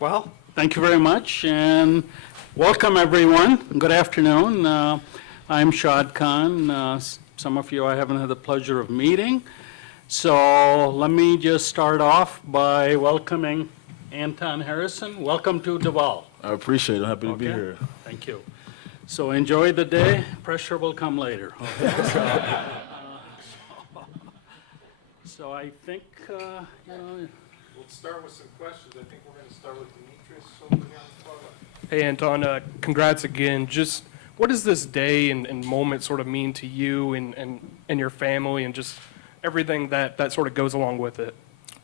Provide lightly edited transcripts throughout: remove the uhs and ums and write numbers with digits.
Well, thank you very much, and welcome everyone. Good afternoon. I'm Shad Khan. Some of you I haven't had the pleasure of meeting. So let me just start off by welcoming Anton Harrison. Welcome to DUUUVAL. I appreciate it. I'm happy to be here. Thank you. So enjoy the day. Pressure will come later. Okay? So I think, We'll start with some questions. I think we're going to start with Demetrius over here on the far left. Hey, Anton, congrats again. Just what does this day and moment sort of mean to you and your family and just everything that sort of goes along with it?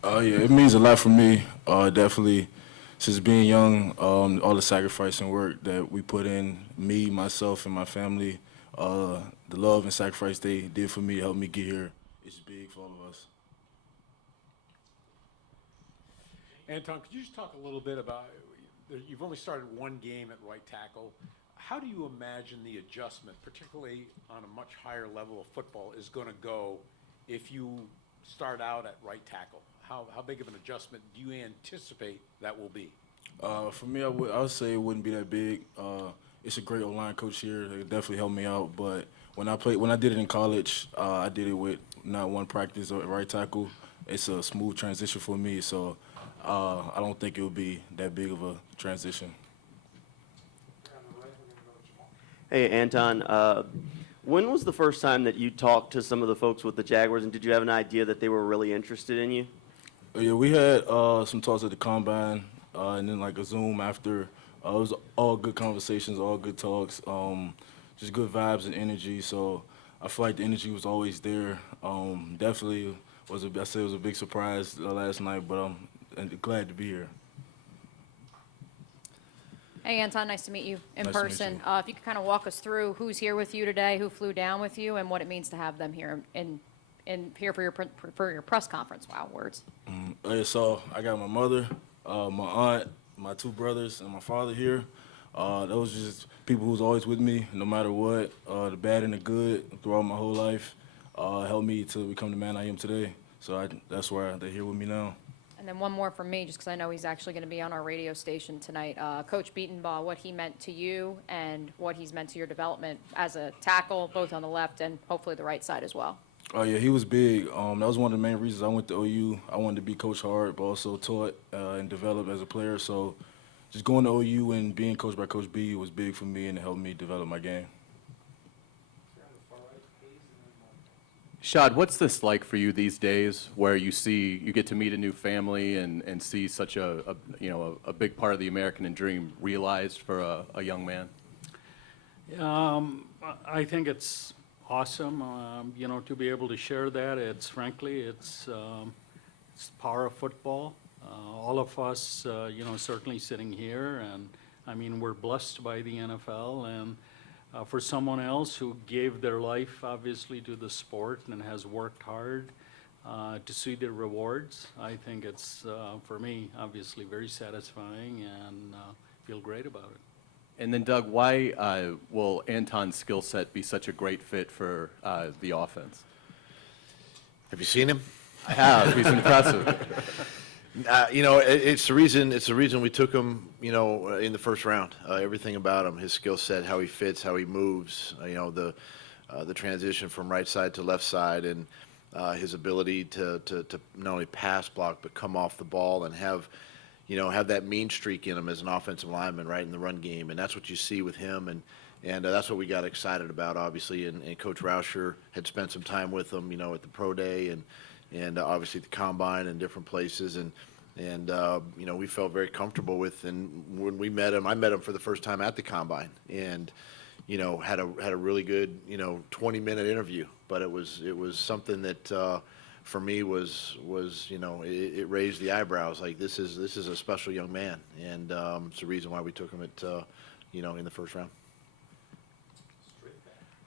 Yeah, it means a lot for me. Definitely, since being young, all the sacrifice and work that we put in, me, myself, and my family, the love and sacrifice they did for me, helped me get here. It's big for all of us. Anton, could you just talk a little bit about, you've only started one game at right tackle. How do you imagine the adjustment, particularly on a much higher level of football, is going to go if you start out at right tackle? How big of an adjustment do you anticipate that will be? For me, I would say it wouldn't be that big. It's a great O-line coach here. They definitely helped me out. But when I did it in college, I did it with not one practice at right tackle. It's a smooth transition for me. So I don't think it would be that big of a transition. Hey, Anton, when was the first time that you talked to some of the folks with the Jaguars, and did you have an idea that they were really interested in you? Yeah, we had some talks at the Combine, and then like a Zoom after. It was all good conversations, all good talks, just good vibes and energy. So I feel like the energy was always there. Definitely I say it was a big surprise last night, but I'm glad to be here. Hey, Anton, nice to meet you in Nice to meet person. you. If you could kind of walk us through who's here with you today, who flew down with you, and what it means to have them here here for your press conference. Wow, words. So I got my mother, my aunt, my two brothers, and my father here. Those are just people who's always with me, no matter what, the bad and the good, throughout my whole life. Helped me to become the man I am today. So that's why they're here with me now. And then one more from me, just because I know he's actually going to be on our radio station tonight. Coach Beatonbaugh, what he meant to you and what he's meant to your development as a tackle, both on the left and hopefully the right side as well. Oh, yeah, he was big. That was one of the main reasons I went to OU. I wanted to be Coach Hard, but also taught and developed as a player. So just going to OU and being coached by Coach B was big for me and it helped me develop my game. Shad, what's this like for you these days where you get to meet a new family and see such a big part of the American dream realized for a young man? I think it's awesome, to be able to share that. It's the power of football. All of us, certainly sitting here, and I mean, we're blessed by the NFL, and for someone else who gave their life, obviously, to the sport and has worked hard to see the rewards, I think it's, for me, obviously very satisfying and feel great about it. And then, Doug, why will Anton's skill set be such a great fit for the offense? Have you seen him? I have. He's impressive. It's the reason we took him, in the first round. Everything about him, his skill set, how he fits, how he moves, the transition from right side to left side, and his ability to not only pass block but come off the ball and have that mean streak in him as an offensive lineman, right, in the run game. And that's what you see with him, and that's what we got excited about, obviously. And Coach Rauscher had spent some time with him, at the pro day and obviously the combine and different places, and we felt very comfortable with. And when we met him, I met him for the first time at the combine, and had a really good 20-minute interview. But it was something that for me was it raised the eyebrows. Like, this is a special young man, and it's the reason why we took him at in the first round.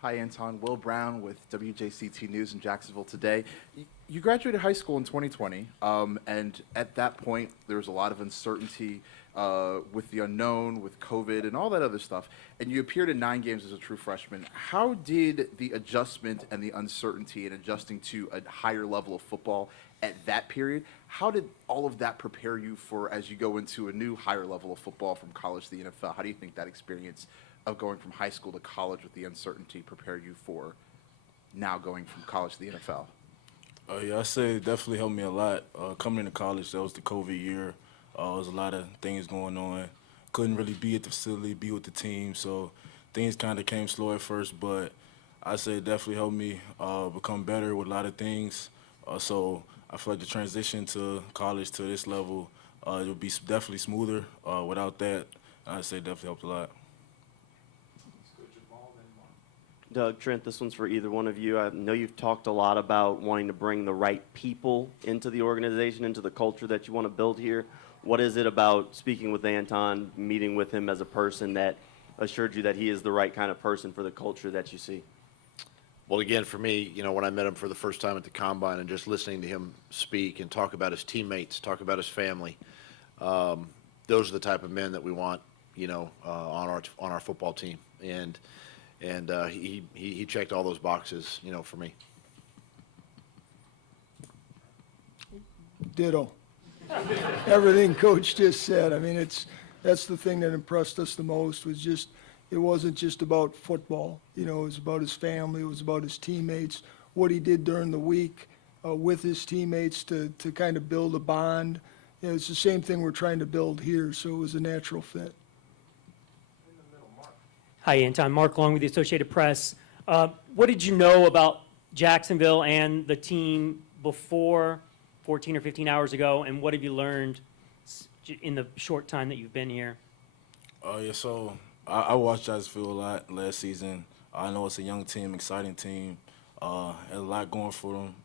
Hi, Anton. Will Brown with WJCT News in Jacksonville today. You graduated high school in 2020, and at that point, there was a lot of uncertainty with the unknown, with COVID, and all that other stuff. And you appeared in 9 games as a true freshman. How did the adjustment and the uncertainty in adjusting to a higher level of football at that period. How did all of that prepare you for as you go into a new higher level of football from college to the NFL? How do you think that experience of going from high school to college with the uncertainty prepare you for now going from college to the NFL? Yeah, I say it definitely helped me a lot. Coming into college, that was the COVID year. There was a lot of things going on. Couldn't really be at the facility, be with the team, so things kind of came slow at first, but I say it definitely helped me become better with a lot of things. So I feel like the transition to college to this level, it would be definitely smoother without that. I say it definitely helped a lot. Doug, Trent, this one's for either one of you. I know you've talked a lot about wanting to bring the right people into the organization, into the culture that you want to build here. What is it about speaking with Anton, meeting with him as a person that assured you that he is the right kind of person for the culture that you see? Well, again, for me, when I met him for the first time at the Combine and just listening to him speak and talk about his teammates, talk about his family, those are the type of men that we want, on our football team. And he checked all those boxes, for me. Ditto. Everything Coach just said. I mean, that's the thing that impressed us the most was just, it wasn't just about football. It was about his family. It was about his teammates, what he did during the week with his teammates to kind of build a bond. It's the same thing we're trying to build here, so it was a natural fit. Hi, Anton. Mark Long with the Associated Press. What did you know about Jacksonville and the team before 14 or 15 hours ago, and what have you learned in the short time that you've been here? Yeah, so I watched Jacksonville a lot last season. I know it's a young team, exciting team. Has a lot going for them.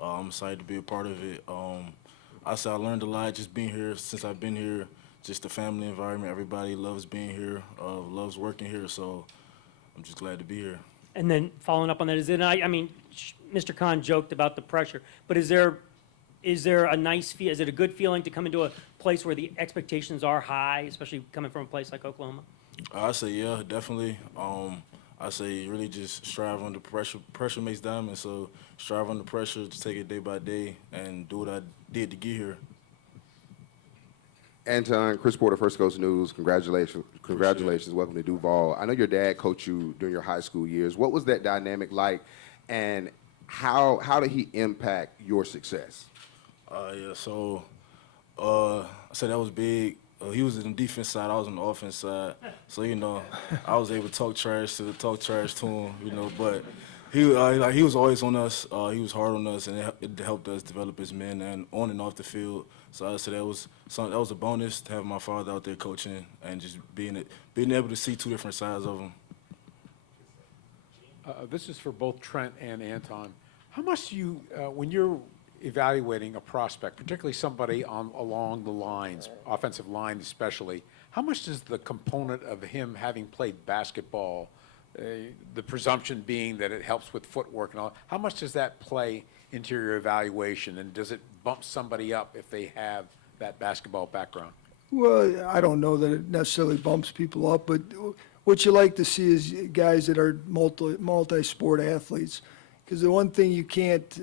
I'm excited to be a part of it. I learned a lot just being here since I've been here. Just the family environment. Everybody loves being here, loves working here. So I'm just glad to be here. And then following up on that, Mr. Khan joked about the pressure, but is there a nice feel? Is it a good feeling to come into a place where the expectations are high, especially coming from a place like Oklahoma? I say yeah, definitely. I say really just strive under pressure. Pressure makes diamonds, so strive under pressure to take it day by day and do what I did to get here. Anton, Chris Porter, First Coast News. Congratulations. Welcome to DUUUVAL. I know your dad coached you during your high school years. What was that dynamic like, and how did he impact your success? I said that was big. He was in the defense side, I was on the offense side. So, I was able to talk trash to him, but he was always on us. He was hard on us, and it helped us develop as men and on and off the field. So I said that was a bonus to have my father out there coaching and just being able to see two different sides of him. This is for both Trent and Anton. How much do you, when you're evaluating a prospect, particularly somebody along the lines, offensive line especially, how much does the component of him having played basketball, the presumption being that it helps with footwork and all, how much does that play into your evaluation, and does it bump somebody up if they have that basketball background? Well, I don't know that it necessarily bumps people up, but what you like to see is guys that are multi-sport athletes. Because the one thing you can't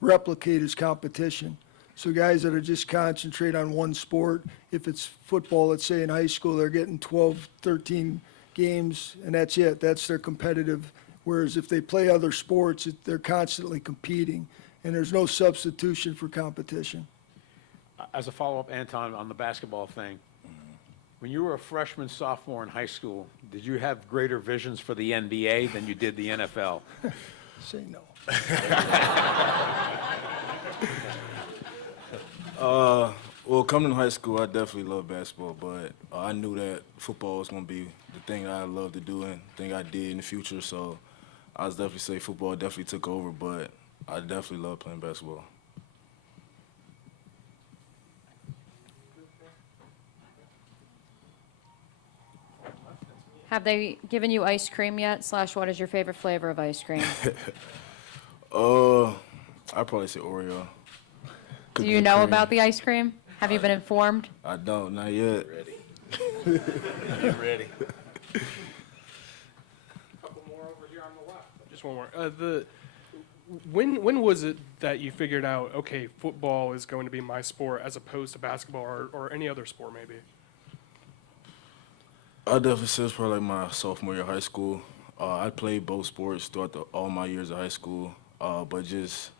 replicate is competition. So guys that are just concentrate on one sport, if it's football, let's say in high school, they're getting 12, 13 games, and that's it. That's their competitive. Whereas if they play other sports, they're constantly competing, and there's no substitution for competition. As a follow-up, Anton, on the basketball thing, when you were a freshman, sophomore in high school, did you have greater visions for the NBA than you did the NFL? Say no. Well, coming to high school, I definitely loved basketball, but I knew that football was going to be the thing that I loved to do and the thing I did in the future. So I was definitely say football definitely took over, but I definitely love playing basketball. Have they given you ice cream yet? / what is your favorite flavor of ice cream? I'd probably say Oreo. Do you know about the ice cream? Have you been informed? I don't, not yet. Ready. Ready. Couple more over here on the left. Just one more. When was it that you figured out, okay, football is going to be my sport as opposed to basketball or any other sport maybe? I definitely say it's probably like my sophomore year of high school. I played both sports throughout all my years of high school, but just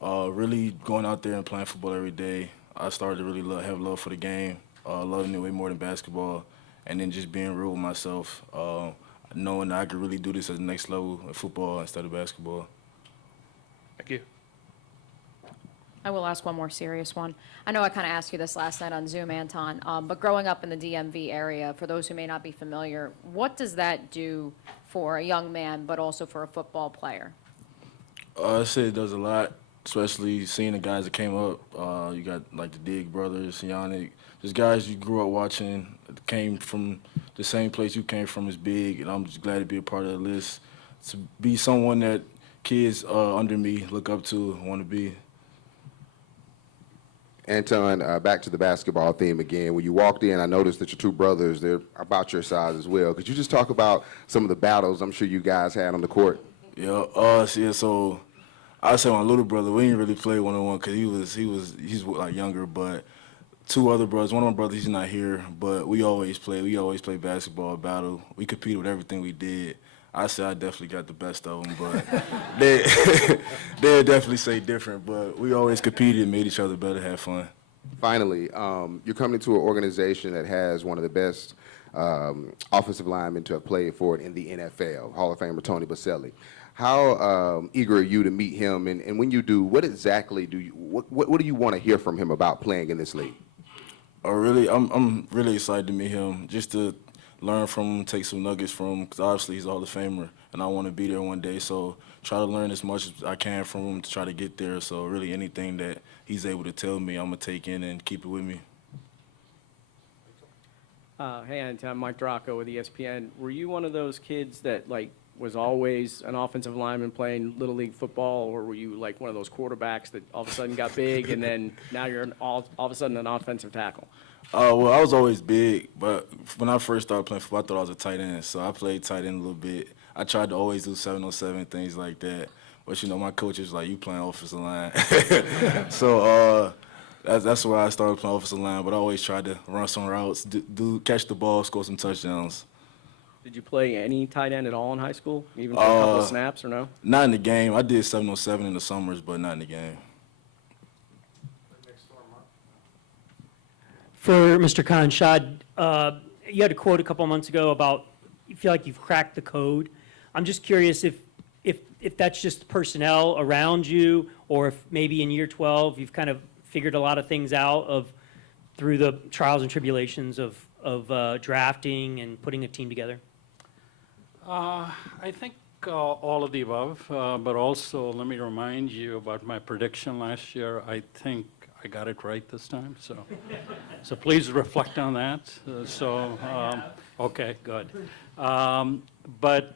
really going out there and playing football every day, I started to really have love for the game, loving it way more than basketball, and then just being real with myself, knowing that I could really do this at the next level of football instead of basketball. Thank you. I will ask one more serious one. I know I kind of asked you this last night on Zoom, Anton, but growing up in the DMV area, for those who may not be familiar, what does that do for a young man, but also for a football player? I say it does a lot, especially seeing the guys that came up. You got like the Dig brothers, Yannick, just guys you grew up watching, came from the same place you came from is big, and I'm just glad to be a part of the list. To be someone that kids under me look up to, want to be. Anton, back to the basketball theme again. When you walked in, I noticed that your two brothers, they're about your size as well. Could you just talk about some of the battles I'm sure you guys had on the court? Yeah, so I say my little brother, we didn't really play one-on-one because he's like younger, but two other brothers, one of my brothers, he's not here, but we always play basketball, battle. We competed with everything we did. I say I definitely got the best of them, but they'll definitely say different, but we always competed and made each other better, had fun. Finally, you're coming to an organization that has one of the best offensive linemen to have played for it in the NFL, Hall of Famer Tony Boselli. How eager are you to meet him, and when you do, what exactly what do you want to hear from him about playing in this league? I'm really excited to meet him, just to learn from him, take some nuggets from him, because obviously he's a Hall of Famer, and I want to be there one day. So try to learn as much as I can from him to try to get there. So really anything that he's able to tell me, I'm going to take in and keep it with me. Hey, Anton, I'm Mike Draco with ESPN. Were you one of those kids that, like, was always an offensive lineman playing Little League football, or were you, like, one of those quarterbacks that all of a sudden got big and then now you're all of a sudden an offensive tackle? Well, I was always big, but when I first started playing football, I thought I was a tight end, so I played tight end a little bit. I tried to always do 7-on-7, things like that, but, you know, my coach was like, you playing offensive line. So that's where I started playing offensive line, but I always tried to run some routes, catch the ball, score some touchdowns. Did you play any tight end at all in high school, even for a couple of snaps, or no? Not in the game. I did 7-on-7 in the summers, but not in the game. For Mr. Khan, Shad, you had a quote a couple of months ago about you feel like you've cracked the code. I'm just curious if that's just personnel around you, or if maybe in year 12 you've kind of figured a lot of things out through the trials and tribulations of drafting and putting a team together. I think all of the above, but also let me remind you about my prediction last year. I think I got it right this time, so please reflect on that. Okay, good. But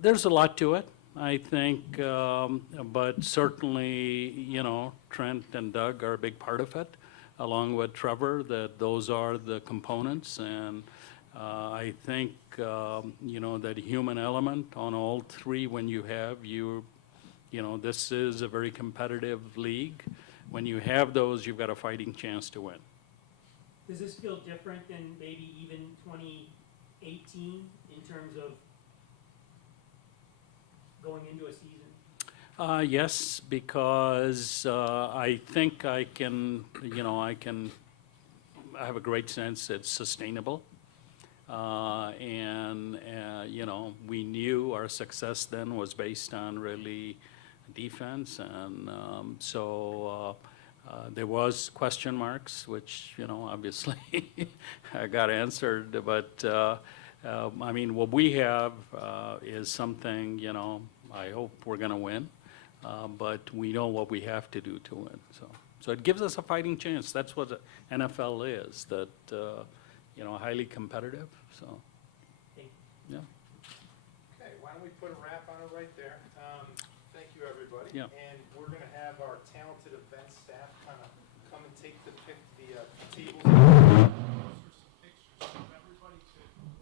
there's a lot to it, I think, but certainly, you know, Trent and Doug are a big part of it, along with Trevor, that those are the components, and I think, you know, that human element on all three, when you know, this is a very competitive league. When you have those, you've got a fighting chance to win. Does this feel different than maybe even 2018 in terms of going into a season? Yes, because I think I can, you know, I have a great sense it's sustainable. You know, we knew our success then was based on really defense, and there was question marks, which, you know, obviously I got answered, but I mean, what we have is something, you know, I hope we're going to win, but we know what we have to do to win. So it gives us a fighting chance. That's what the NFL is, that, you know, highly competitive, so, yeah. Okay, why don't we put a wrap on it right there? Thank you, everybody. Yeah. And we're going to have our talented event staff kind of come and take the tables. Some pictures of everybody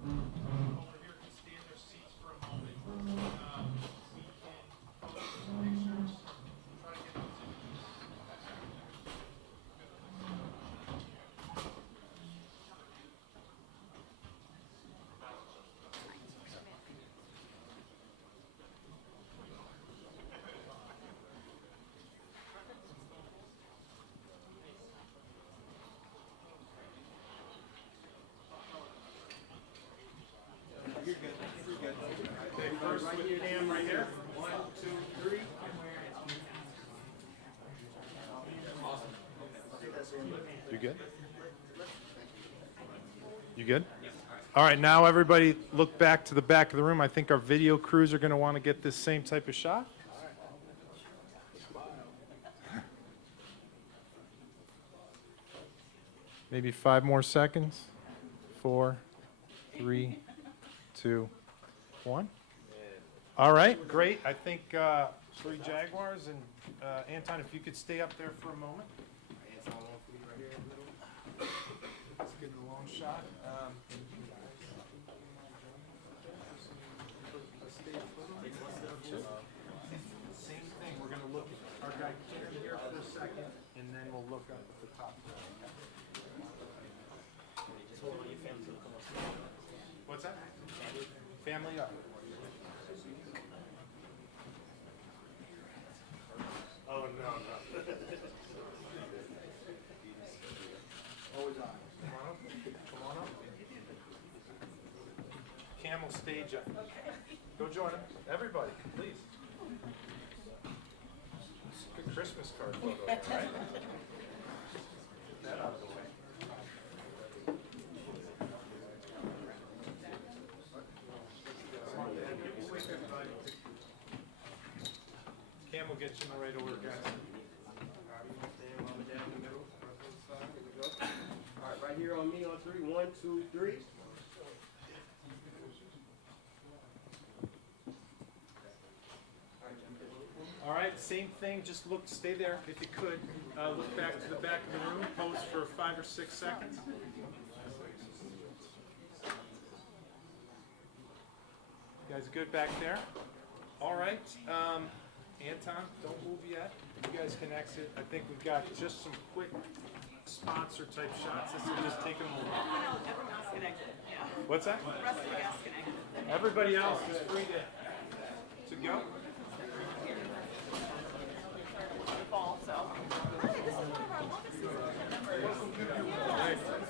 over here can stand their seats for a moment. We can post some pictures. You good? All right, now everybody look back to the back of the room. I think our video crews are going to want to get this same type of shot. Maybe 5 more seconds. 4, 3, 2, 1. All right, great. I think 3 Jaguars and Anton, if you could stay up there for a moment. Let's get a long shot. Same thing. We're going to look at our guy Kieran here for a second, and then we'll look up at the top. What's that? Family up. Oh, no, no. Always on. Come on up. Come on up. Camel stage up. Go join him. Everybody, please. Good Christmas card photo, right? Get that out of the way. Cam will get you in the right order, guys. All right, right here on me on 3. 1, 2, 3. All right, same thing, just look, stay there if you could. Look back to the back of the room, pose for 5 or 6 seconds. You guys good back there? All right, Anton, don't move yet. You guys can exit. I think we've got just some quick sponsor type shots. This is just taking a moment. Everyone else can exit, yeah. What's that? The rest of the guests can exit. Everybody else is free to go. Fall, so. Hey, this is one of our longest seasons I've ever.